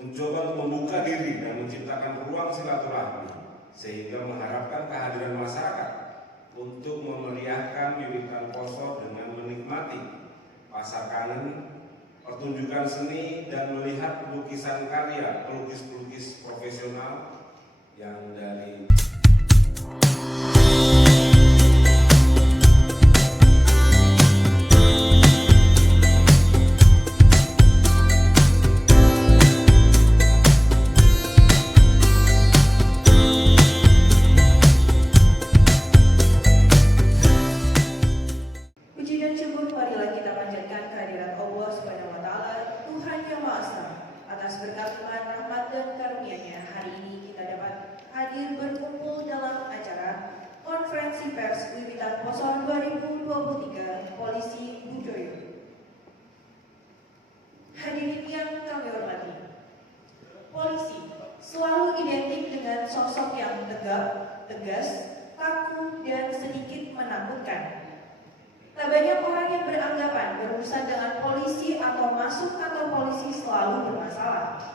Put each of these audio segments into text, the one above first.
mencoba untuk membuka diri dan menciptakan ruang silaturahmi, sehingga mengharapkan kehadiran masyarakat untuk memeriahkan Wiwitan Poso dengan menikmati pasar kangen, pertunjukan seni, dan melihat lukisan karya pelukis-pelukis profesional yang dari berkat Tuhan, rahmat dan karunia-Nya, hari ini kita dapat hadir berkumpul dalam acara konferensi pers Wiwitan Poso 2023 Polisi Budoyo. Hadirin yang kami hormati, polisi selalu identik dengan sosok yang tegap, tegas, kaku, dan sedikit menakutkan. Tak banyak orang yang beranggapan berurusan dengan polisi atau masuk kantor polisi selalu bermasalah.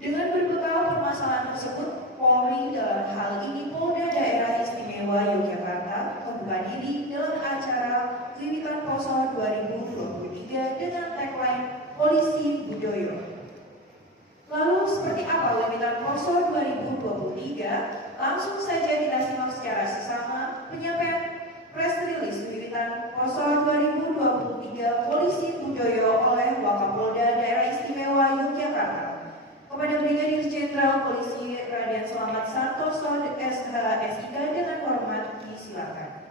Dengan berbekal permasalahan tersebut, Polri dalam hal ini Polda Daerah Istimewa Yogyakarta membuka diri dalam acara Wiwitan Poso 2023 dengan tagline Polisi Budoyo. Lalu seperti apa Wiwitan Poso 2023? Langsung saja kita simak secara sesama penyampaian press release Wiwitan Poso 2023 Polisi Budoyo oleh Wakapolda Daerah Istimewa Yogyakarta kepada Brigadir Jenderal Polisi Raden Selamat Santoso SH SIK dengan hormat disilakan.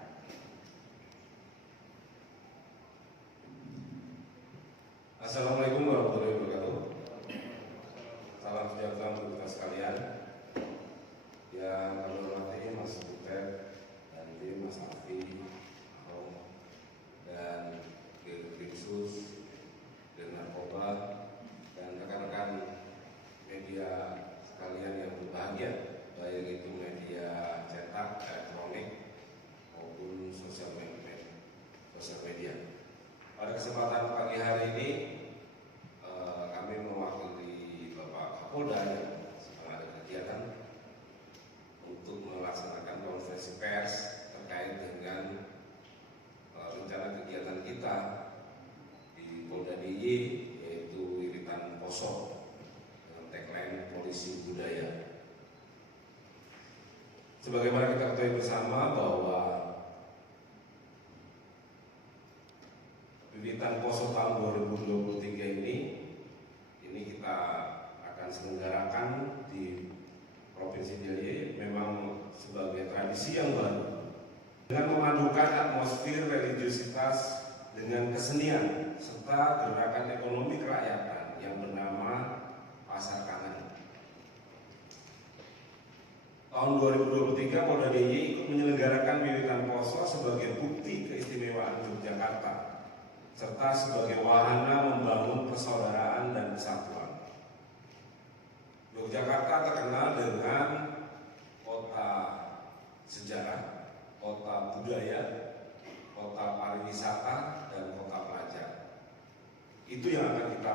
Assalamualaikum warahmatullahi wabarakatuh. Salam sejahtera untuk kita sekalian. Yang kami hormati Mas Butet, dan Mas Afi, dan Dirkrimsus, dan Narkoba, dan rekan-rekan media sekalian yang berbahagia, baik itu media cetak, elektronik, maupun sosial media. Pada kesempatan pagi hari ini, kami mewakili Bapak Kapolda yang sedang ada kegiatan untuk melaksanakan konferensi pers terkait dengan rencana kegiatan kita di Polda DIY, yaitu Wiwitan Poso dengan tagline Polisi Budaya. Sebagaimana kita ketahui bersama bahwa Wiwitan Poso tahun 2023 ini kita akan selenggarakan di Provinsi DIY, memang sebagai tradisi yang baru dengan memadukan atmosfer religiusitas dengan kesenian serta gerakan ekonomi kerakyatan yang bernama Pasar Kangen. Tahun 2023 Polda DIY ikut menyelenggarakan Wiwitan Poso sebagai bukti keistimewaan Yogyakarta serta sebagai wahana membangun persaudaraan dan kesatuan. Yogyakarta terkenal dengan kota sejarah, kota budaya, kota pariwisata, dan kota pelajar. Itu yang akan kita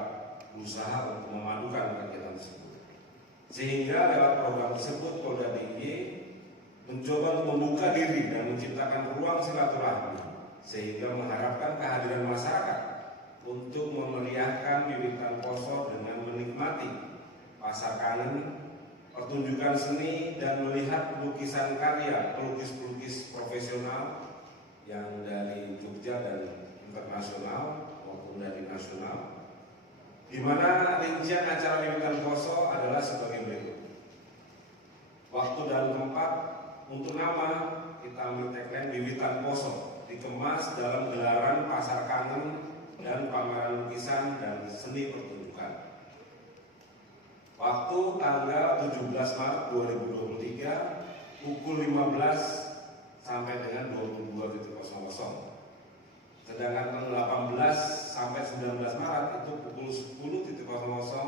berusaha untuk memadukan kegiatan tersebut. Sehingga lewat program tersebut Polda DIY mencoba untuk membuka diri dan menciptakan ruang silaturahmi, sehingga mengharapkan kehadiran masyarakat untuk memeriahkan Wiwitan Poso dengan menikmati pasar kangen, pertunjukan seni, dan melihat lukisan karya pelukis-pelukis profesional yang dari Jogja dan internasional maupun dari nasional, di mana rincian acara Wiwitan Poso adalah sebagai berikut. Waktu dan tempat. Untuk nama kita ambil tagline Wiwitan Poso, dikemas dalam gelaran pasar kangen dan pameran lukisan dan seni pertunjukan. Waktu tanggal 17 Maret 2023 pukul 15 sampai dengan 22.00. Sedangkan tanggal 18 sampai 19 Maret itu pukul 10.00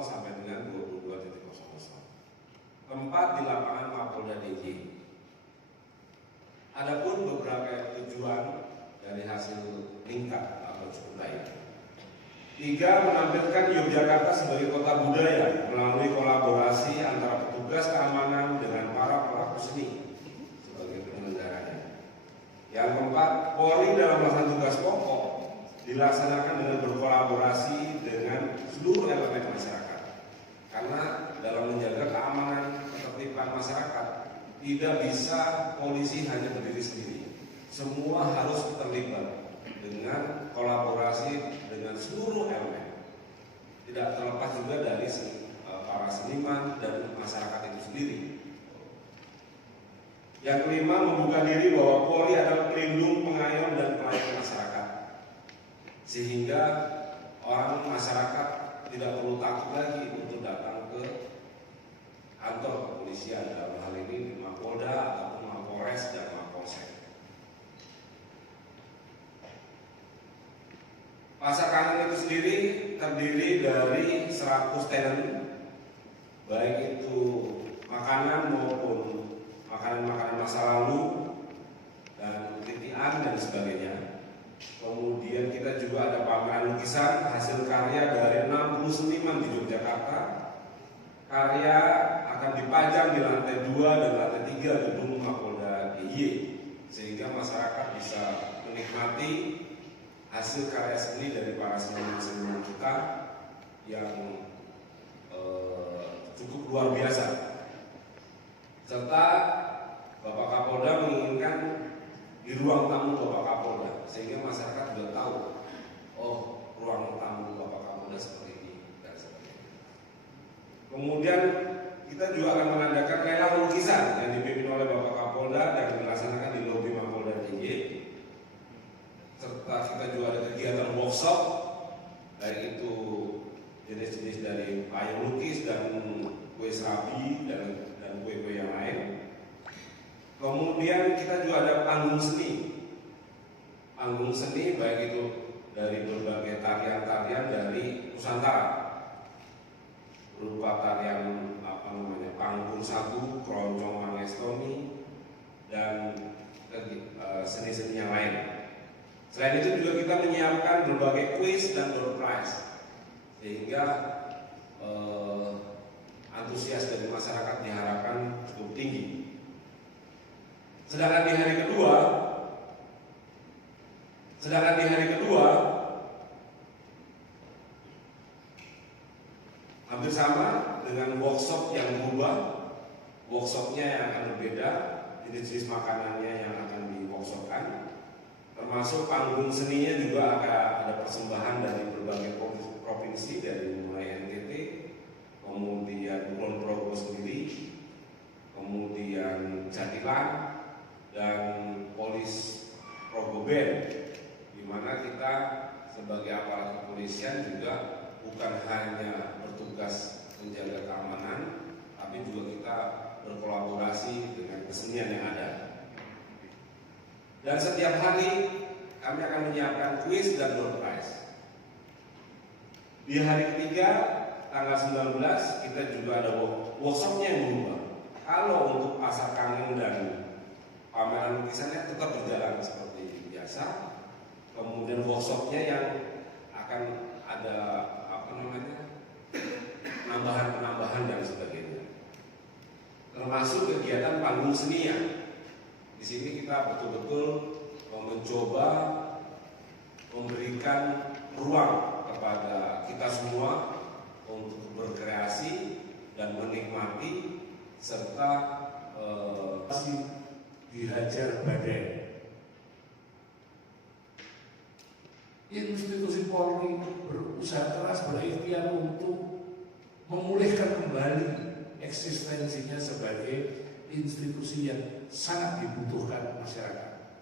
sampai dengan 22.00. Tempat di lapangan Mapolda DIY. Adapun beberapa tujuan dari hasil tingkat atau cukup baik. 3. Menampilkan Yogyakarta sebagai kota budaya melalui dilaksanakan dengan berkolaborasi dengan seluruh elemen masyarakat. Karena dalam menjaga keamanan ketertiban masyarakat tidak bisa polisi hanya berdiri sendiri. Semua harus terlibat dengan kolaborasi dengan seluruh elemen. Tidak terlepas juga dari para seniman dan masyarakat itu sendiri. Yang kelima, membuka diri bahwa Polri adalah pelindung, pengayom, dan pelayan masyarakat. Sehingga orang masyarakat tidak perlu takut lagi untuk datang ke kantor kepolisian, dalam hal ini di Mapolda ataupun Mapolres dan Mapolsek. Pasar Kangen itu sendiri terdiri dari 100 tenan, baik itu makanan maupun makanan-makanan masa lalu dan titian dan sebagainya. Kemudian kita juga ada pameran lukisan hasil karya dari 60 seniman di Yogyakarta. Karya akan dipajang di lantai 2 dan lantai 3 gedung Mapolda DIY, sehingga masyarakat bisa menikmati hasil karya seni dari para seniman-seniman kita yang cukup luar biasa. Serta Bapak Kapolda menginginkan di ruang tamu Bapak Kapolda, sehingga masyarakat sudah tahu, oh, ruang tamu Bapak Kapolda seperti ini dan sebagainya. Kemudian kita juga akan mengadakan lelang lukisan yang dipimpin oleh Bapak Kapolda dan dilaksanakan di lobi Mapolda DIY. Serta kita juga ada kegiatan workshop, baik itu jenis-jenis dari payung lukis dan kue serabi dan kue-kue yang lain. Kemudian kita juga ada panggung seni. Panggung seni baik itu dari berbagai tarian-tarian dari Nusantara, berupa tarian panggung sagu, keroncong Mangestomi, dan seni-seni yang lain. Selain itu juga kita menyiapkan berbagai kuis dan door prize, sehingga antusias dari masyarakat diharapkan cukup tinggi. Sedangkan di hari kedua hampir sama dengan workshop yang berubah. Workshopnya yang akan berbeda, jenis-jenis makanannya yang akan di-workshopkan, termasuk panggung seninya juga akan ada persembahan dari berbagai provinsi, dari mulai NTT, kemudian Kulon Progo sendiri, kemudian Jatilan, dan Polis Progoben, di mana kita sebagai aparat kepolisian juga bukan hanya bertugas menjaga keamanan, tapi juga kita berkolaborasi dengan kesenian yang ada. Dan setiap hari kami akan menyiapkan kuis dan door prize. Di hari ketiga, tanggal 19, kita juga ada workshopnya yang berubah. Kalau untuk pasar kangen dan pameran lukisannya tetap berjalan seperti biasa. Kemudian workshopnya yang akan ada penambahan dan sebagainya. Termasuk kegiatan panggung seni. Di sini kita betul-betul mencoba memberikan ruang kepada kita semua untuk berkreasi dan menikmati serta dihajar badai. Institusi Polri berusaha keras, berikhtiar untuk memulihkan kembali eksistensinya sebagai institusi yang sangat dibutuhkan masyarakat.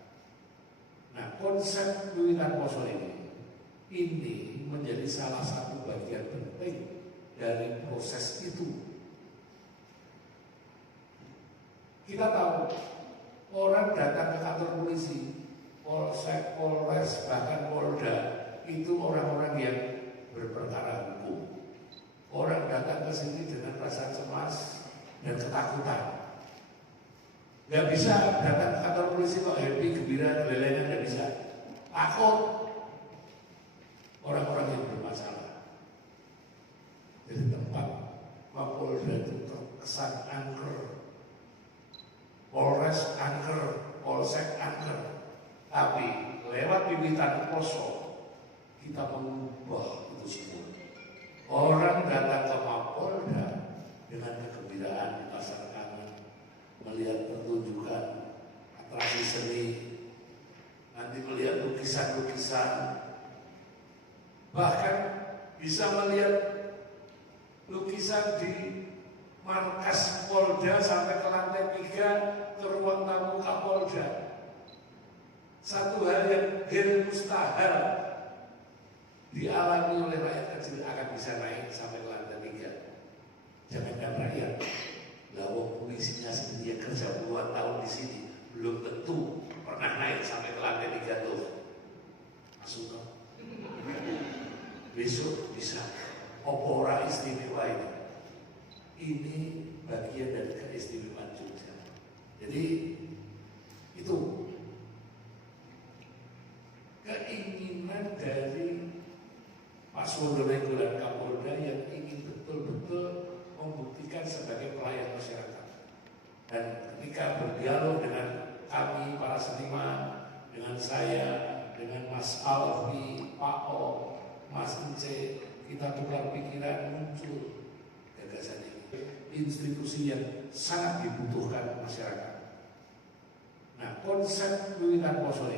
Nah, konsep Wiwitan Poso ini menjadi salah satu bagian penting dari proses itu. Kita tahu orang datang ke kantor polisi, Polsek, Polres, bahkan Polda, itu orang-orang yang berperkara hukum. Orang datang ke sini dengan rasa cemas dan ketakutan. Gak bisa datang ke kantor polisi kok happy, gembira, gelelenan, gak bisa. Takut. Orang-orang yang bermasalah. Jadi tempat Mapolda itu terkesan angker, Polres angker, Polsek angker. Tapi lewat Wiwitan Poso kita mengubah itu semua. Orang datang ke Mapolda dengan kegembiraan di pasar Kangen, melihat pertunjukan atraksi seni, nanti melihat lukisan-lukisan, bahkan bisa melihat lukisan di markas Polda sampai ke lantai 3 ke ruang tamu Kapolda. Satu hal yang mustahil dialami oleh rakyat kecil akan bisa naik sampai ke lantai 3. Jangankan rakyat, lawang polisinya sendiri yang kerja puluhan tahun di sini belum tentu pernah naik sampai ke lantai 3 tuh. Masuk dong. Besok bisa. Opora istimewa ini. Ini bagian dari keistimewaan Jogja. Jadi itu keinginan dari Pak Suwondo dan Kapolda yang ingin betul-betul membuktikan sebagai pelayan masyarakat. Dan ketika berdialog dengan kami para seniman, dengan saya, dengan Mas Alfi, Pak O, Mas Ince, kita tukar pikiran, muncul gagasan ini. Institusi yang sangat dibutuhkan masyarakat. Nah, konsep Wiwitan Poso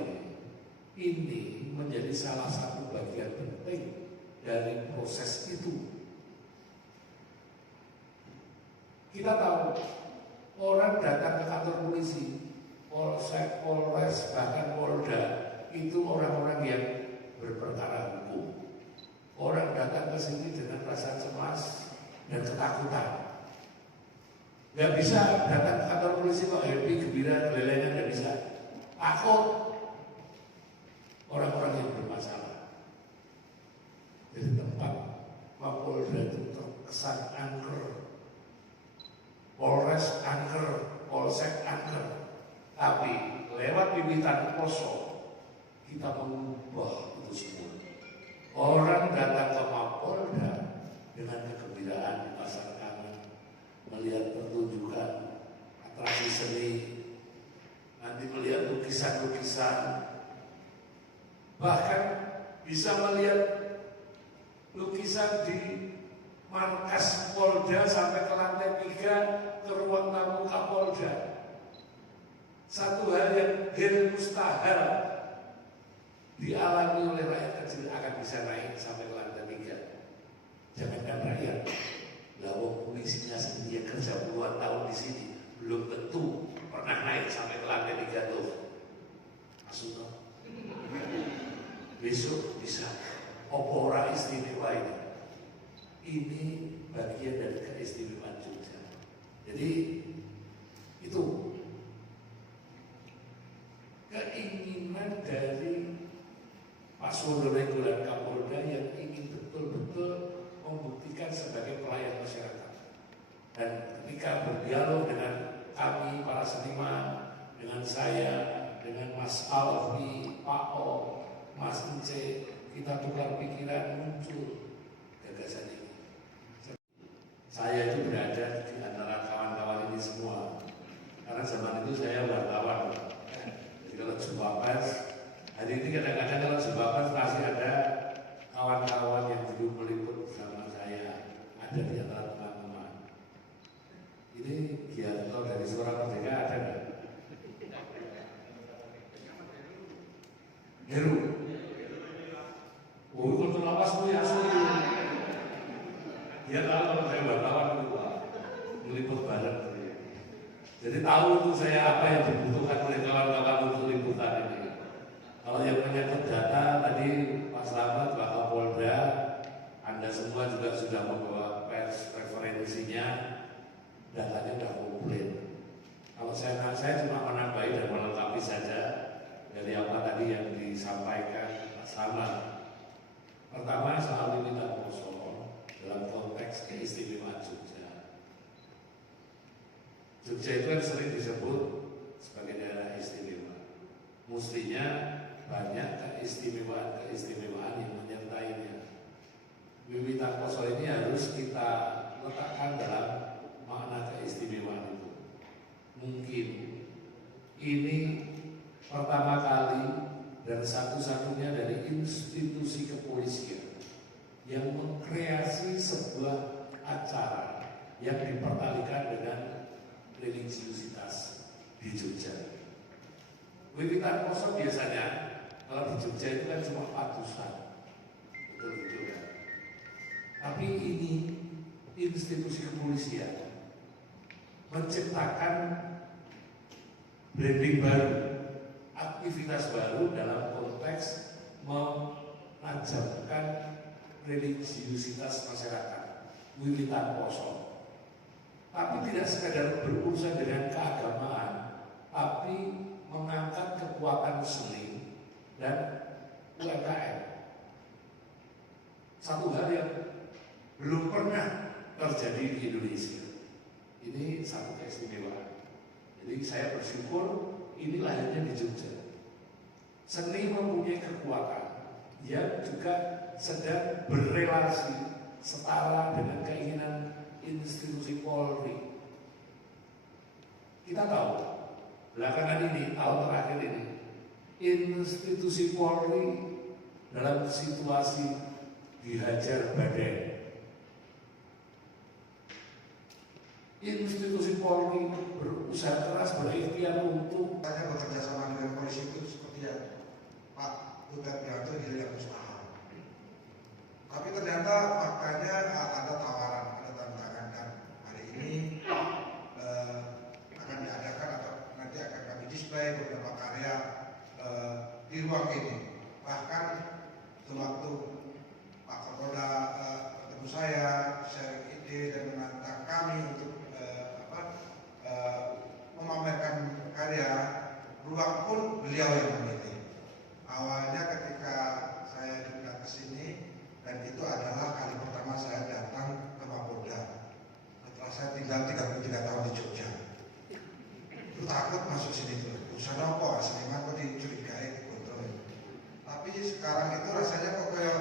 ini menjadi salah satu bagian penting dari proses itu. Kita tahu orang datang ke kantor polisi, Polsek, Polres, bahkan Polda itu orang-orang yang berperkara hukum. Orang datang ke sini dengan rasa cemas dan ketakutan. Gak bisa datang ke kantor polisi kok happy, gembira, gelelengan, gak bisa. Takut. Orang-orang yang bermasalah. Jadi tempat Mapolda itu terkesan angker, Polres angker, Polsek angker. Tapi lewat Wiwitan Poso kita mengubah itu semua. Orang datang ke Mapolda dengan kegembiraan di pasar Kangen, melihat pertunjukan atraksi seni, nanti melihat lukisan-lukisan, bahkan bisa melihat lukisan di markas Polda sampai ke lantai 3 ke ruang tamu Kapolda. Satu hal yang mustahil dialami oleh rakyat kecil akan bisa naik sampai ke lantai 3. Jangankan rakyat, lawang polisinya sendiri yang kerja puluhan tahun di sini belum tentu pernah naik sampai ke lantai 3 tuh. Masuk dong. Besok bisa. Opora istimewa ini. Ini bagian dari keistimewaan Jogja. Jadi itu keinginan dari Pak Suwondo dan Kapolda yang ingin betul-betul membuktikan sebagai pelayan masyarakat. Dan ketika berdialog dengan kami para seniman, dengan saya, dengan Mas Alfi, Pak O, Mas Ince, kita tukar pikiran, muncul gagasan ini. Saya itu berada di antara kawan-kawan ini semua. Karena zaman itu saya wartawan. Jadi kalau jumpa pers, hari ini kadang-kadang kalau jumpa pers masih ada kawan-kawan yang dulu meliput bersama saya, ada di antara teman-teman. Ini Gianto dari Suara Merdeka ada nggak? Heru. Oh, kultur lawas itu ya asli. Dia tahu kalau saya wartawan itu meliput bareng. Jadi tahu itu saya apa yang dibutuhkan oleh kawan-kawan untuk liputan ini. Kalau yang menyangkut data tadi Pak Slamet, Pak Kapolda, Anda semua juga sudah membawa pers referensinya, datanya sudah komplit. Kalau saya cuma menambahi dan melengkapi saja dari apa tadi yang disampaikan Pak Slamet. Pertama soal Wiwitan Poso dalam konteks keistimewaan Jogja. Jogja itu kan sering disebut sebagai daerah istimewa. Mestinya banyak keistimewaan yang menyertainya. Wiwitan Poso ini harus kita letakkan dalam makna keistimewaan itu. Mungkin ini pertama kali dan satu-satunya dari institusi kepolisian yang mengkreasi sebuah acara yang dipertalikan dengan religiusitas di Jogja. Wiwitan kosong biasanya kalau di Jogja itu kan cuma patusan, betul kan? Tapi ini institusi kepolisian menciptakan branding baru, aktivitas baru dalam konteks menajamkan religiusitas masyarakat, wiwitan kosong. Tapi tidak sekadar berurusan dengan keagamaan, tapi mengangkat kekuatan seni dan UMKM. Satu hal yang belum pernah terjadi di Indonesia. Ini satu keistimewaan. Jadi saya bersyukur ini lahirnya di Jogja. Seni mempunyai kekuatan yang juga sedang berrelasi setara dengan keinginan institusi Polri. Kita tahu belakangan ini, tahun terakhir ini, institusi Polri dalam situasi dihajar badai. Institusi Polri berusaha keras, berikhtiar untuk Saya bekerja sama dengan polisi itu seperti yang Pak Butet Wiranto hilang usaha. Tapi ternyata faktanya ada tawaran, ada tantangan, dan hari ini akan diadakan atau nanti akan kami display beberapa karya di ruang ini. Bahkan sewaktu Pak Kapolda ketemu saya, share ide dan menantang kami untuk memamerkan karya, ruang pun beliau yang memilih. Awalnya ketika saya diundang ke sini, dan itu adalah kali pertama saya datang ke Mapolda setelah saya tinggal 33 tahun di Jogja. Itu takut masuk sini tuh, usaha apa, seniman kok dicurigai, dikontrol. Tapi sekarang itu rasanya kok kayak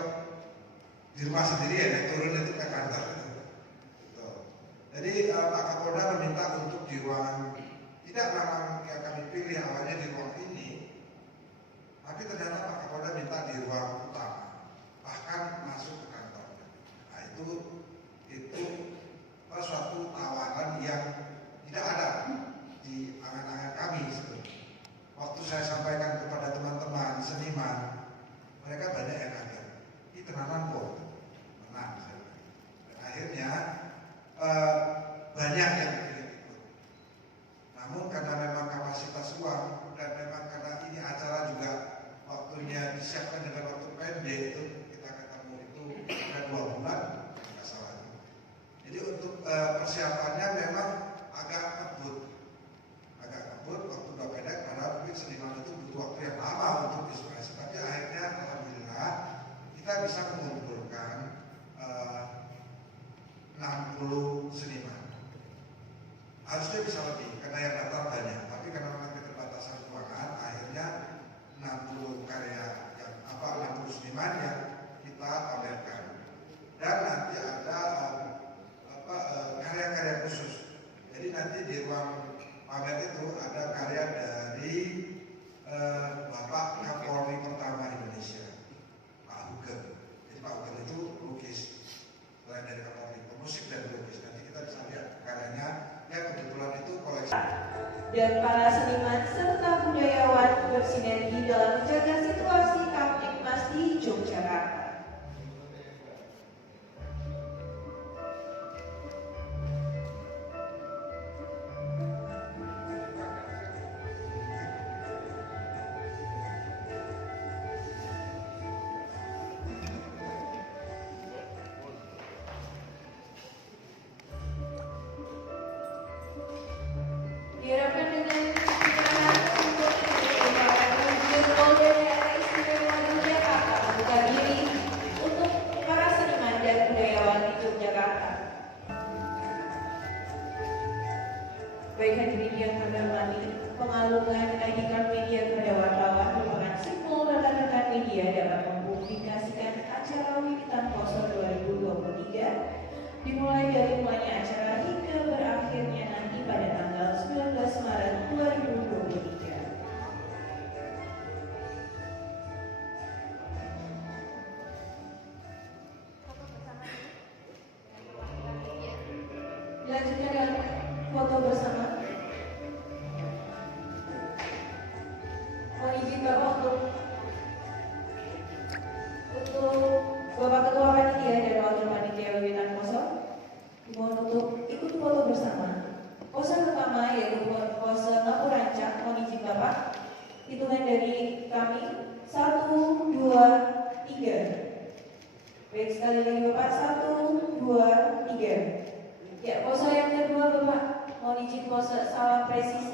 di rumah sendiri ya, naik turun itu ke kantor. Gitu. Jadi Pak Kapolda meminta untuk di ruang, tidak memang yang kami pilih awalnya di ruang ini, tapi ternyata Pak Kapolda minta di ruang utama, bahkan masuk ke kantor. Nah itu suatu tawaran yang tidak ada di angan-angan kami sebelumnya. Waktu saya sampaikan kepada teman-teman seniman, mereka banyak yang kaget. Ini tenanan kok, menang. Dan akhirnya banyak yang ikut. Namun karena memang kapasitas ruang dan memang karena ini acara juga waktunya disiapkan dengan waktu pendek, itu kita ketemu itu ada 2 bulan, tidak salah. Jadi untuk persiapannya memang agak ngebut, waktu udah pendek, karena mungkin seniman itu butuh waktu yang lama untuk inspirasi. Tapi akhirnya alhamdulillah kita bisa mengumpulkan 60 seniman. Harusnya bisa lebih karena yang daftar banyak, tapi karena memang keterbatasan ruangan, akhirnya 60 karya yang 60 seniman yang kita pamerkan. Dan nanti ada karya-karya khusus. Jadi nanti di ruang pamer itu ada karya dari Bapak Kapolri pertama Indonesia, Pak Hugeng. Jadi Pak Hugeng itu lukis, selain dari Kapolri, pemusik dan lukis. Nanti kita bisa lihat karyanya, ya kebetulan itu koleksi. Dan para seniman serta budayawan bersinergi dalam menjaga situasi Kamtibmas di Yogyakarta. Diharapkan dengan kemudahan untuk mengucapkan wujud Polda Daerah Istimewa Yogyakarta membuka diri untuk para seniman dan budayawan di Yogyakarta. Baik hadirin yang hormati, pengalungan ID card media kepada wartawan merupakan simbol rekan-rekan media dapat mempublikasikan acara Wiwitan Poso 2023 dimulai dari mulanya acara hingga berakhirnya nanti pada tanggal 19 Maret 2023. Dilanjutkan dengan foto bersama. Mohon izin Bapak untuk Bapak Ketua Panitia dan Wakil Panitia Wewitan Poso mohon untuk ikut foto bersama. Pose pertama yaitu pose ngapurancak. Mohon izin Bapak. Hitungan dari kami 1, 2, 3. Baik, sekali lagi Bapak, 1, 2, 3. Ya, pose yang kedua Bapak, mohon izin pose salam presisi.